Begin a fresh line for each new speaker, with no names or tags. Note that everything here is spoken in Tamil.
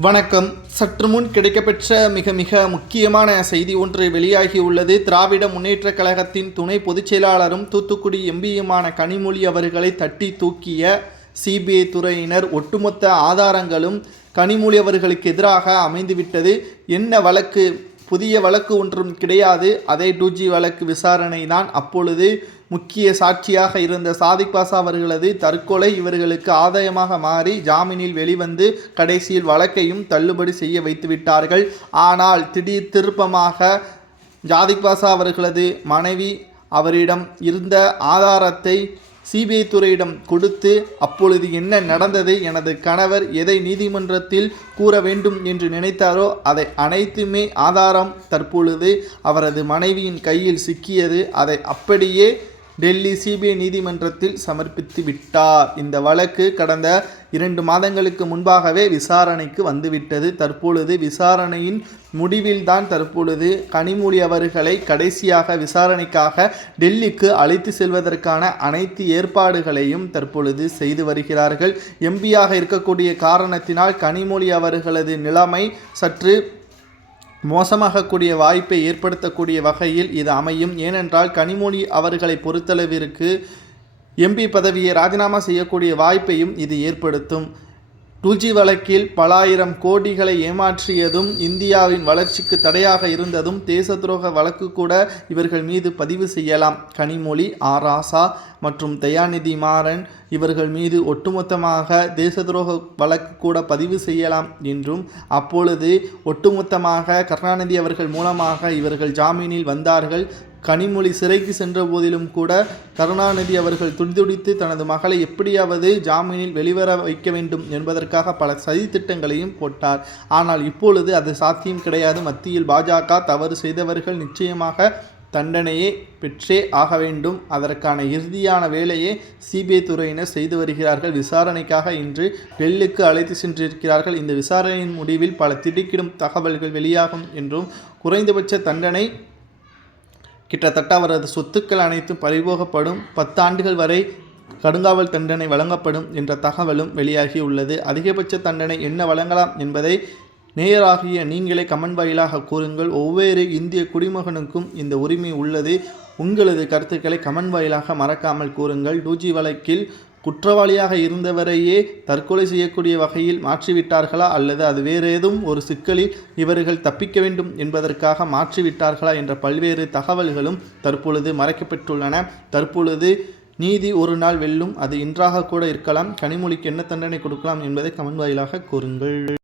வணக்கம். சற்று முன் கிடைக்கப்பெற்ற மிக மிக முக்கியமான செய்தி ஒன்று வெளியாகியுள்ளது. திராவிட முன்னேற்றக் கழகத்தின் துணை பொதுச் செயலாளரும் தூத்துக்குடி எம்பியுமான கனிமொழி அவர்களை தட்டி தூக்கிய சிபிஐ துறையினர் ஒட்டுமொத்த ஆதாரங்களும் கனிமொழி அவர்களுக்கு எதிராக அமைந்துவிட்டது. என்ன வழக்கு? புதிய வழக்கு ஒன்றும் கிடையாது. அதே டூஜி வழக்கு விசாரணை தான் அப்பொழுது முக்கிய சாட்சியாக இருந்த சாதிக் பாஷா அவர்களது தற்கொலை இவர்களுக்கு ஆதாயமாக மாறி ஜாமீனில் வெளிவந்து கடைசியில் வழக்கையும் தள்ளுபடி செய்ய வைத்துவிட்டார்கள். ஆனால் திடீர் திருப்பமாக ஜாதிக் பாஷா அவர்களது மனைவி அவரிடம் இருந்த ஆதாரத்தை சிபிஐ துறையிடம் கொடுத்து அப்பொழுது என்ன நடந்தது? எனது கணவர் எதை நீதிமன்றத்தில் கூற வேண்டும் என்று நினைத்தாரோ அதை அனைத்துமே ஆதாரம் தற்பொழுது அவரது மனைவியின் கையில் சிக்கியது. அதை அப்படியே டெல்லி சிபிஐ நீதிமன்றத்தில் சமர்ப்பித்து விட்டார். இந்த வழக்கு கடந்த இரண்டு மாதங்களுக்கு முன்பாகவே விசாரணைக்கு வந்துவிட்டது. தற்பொழுது விசாரணையின் முடிவில்தான் தற்பொழுது கனிமொழி அவர்களை கடைசியாக விசாரணைக்காக டெல்லிக்கு அழைத்து செல்வதற்கான அனைத்து ஏற்பாடுகளையும் தற்பொழுது செய்து வருகிறார்கள். எம்பியாக இருக்கக்கூடிய காரணத்தினால் கனிமொழி அவர்களது நிலைமை சற்று மோசமாகக்கூடிய வாய்ப்பை ஏற்படுத்தக்கூடிய வகையில் இது அமையும். ஏனென்றால் கனிமொழி அவர்களை பொறுத்தளவிற்கு எம்பி பதவியை ராஜினாமா செய்யக்கூடிய வாய்ப்பையும் இது ஏற்படுத்தும். டூஜி வழக்கில் பல ஆயிரம் கோடிகளை ஏமாற்றியதும் இந்தியாவின் வளர்ச்சிக்கு தடையாக இருந்ததும் தேச துரோக வழக்கு கூட இவர்கள் மீது பதிவு செய்யலாம். கனிமொழி ஆர் மற்றும் தயாநிதி மாறன் இவர்கள் மீது ஒட்டுமொத்தமாக தேச துரோக வழக்கு கூட பதிவு செய்யலாம் என்றும் அப்பொழுது ஒட்டுமொத்தமாக கருணாநிதி அவர்கள் மூலமாக இவர்கள் ஜாமீனில் வந்தார்கள். கனிமொழி சிறைக்கு சென்ற போதிலும் கூட கருணாநிதி அவர்கள் துடிதுடித்து தனது மகளை எப்படியாவது ஜாமீனில் வெளிவர வைக்க வேண்டும் என்பதற்காக பல சதித்திட்டங்களையும் போட்டார். ஆனால் இப்பொழுது அது சாத்தியம் கிடையாது. மத்தியில் பாஜக தவறு செய்தவர்கள் நிச்சயமாக தண்டனையே பெற்றே ஆக வேண்டும். அதற்கான இறுதியான வேலையை சிபிஐ துறையினர் செய்து வருகிறார்கள். விசாரணைக்காக இன்று டெல்லுக்கு அழைத்து சென்றிருக்கிறார்கள். இந்த விசாரணையின் முடிவில் பல திடுக்கிடும் தகவல்கள் வெளியாகும் என்றும் குறைந்தபட்ச தண்டனை கிட்டத்தட்ட அவரது சொத்துக்கள் அனைத்தும் பறிபோகப்படும். பத்தாண்டுகள் வரை கடுங்காவல் தண்டனை வழங்கப்படும் என்ற தகவலும் வெளியாகி உள்ளது. அதிகபட்ச தண்டனை என்ன வழங்கலாம் என்பதை நேயராகிய நீங்களே கமெண்ட் வாயிலாக கூறுங்கள். ஒவ்வொரு இந்திய குடிமகனுக்கும் இந்த உரிமை உள்ளது. உங்களது கருத்துக்களை கமெண்ட் வாயிலாக மறக்காமல் கூறுங்கள். டூஜி வழக்கில் குற்றவாளியாக இருந்தவரையே தற்கொலை செய்யக்கூடிய வகையில் மாற்றிவிட்டார்களா அல்லது அது வேறு ஏதும் ஒரு சிக்கலில் இவர்கள் தப்பிக்க வேண்டும் என்பதற்காக மாற்றிவிட்டார்களா என்ற பல்வேறு தகவல்களும் தற்பொழுது மறைக்கப்பட்டுள்ளன. தற்பொழுது நீதி ஒரு நாள் வெல்லும் அது இன்றாக கூட இருக்கலாம். கனிமொழிக்கு என்ன தண்டனை கொடுக்கலாம் என்பதை கமன் வாயிலாக கூறுங்கள்.